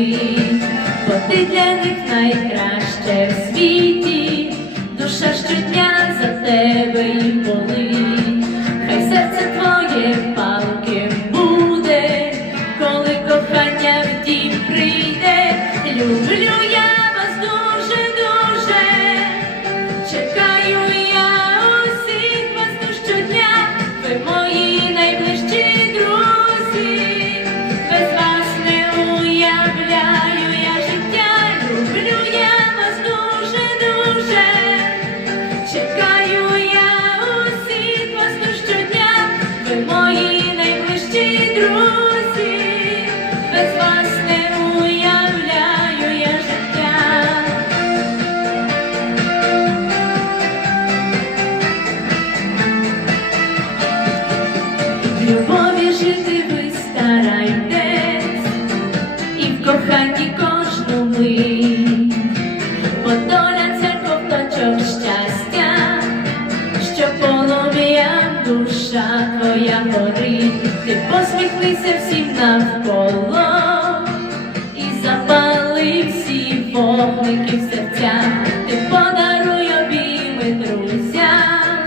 скажи, бо ти для них найкраще в світі, душа щодня. душа твоя горить, ти посміхнися всім навколо і запали всі вогники в серцях, ти подаруй обійми друзям,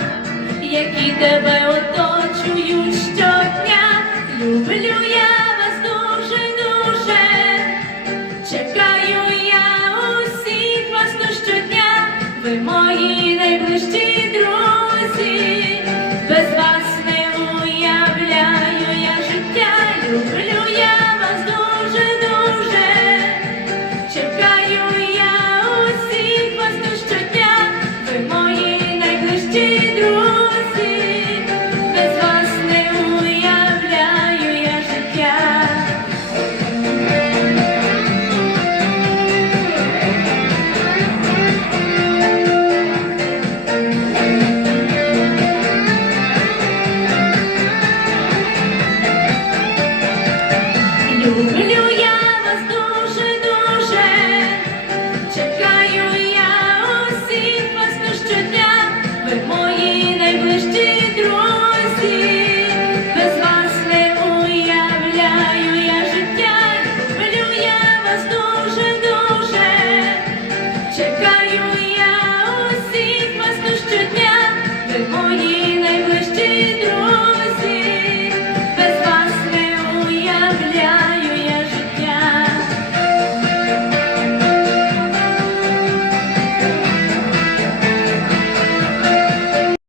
які тебе оточують щодня. Люблю я вас дуже, дуже чекаю я усіх вас до щодня. ви мої я усіх вас щодня, ви мої найближчі друзі.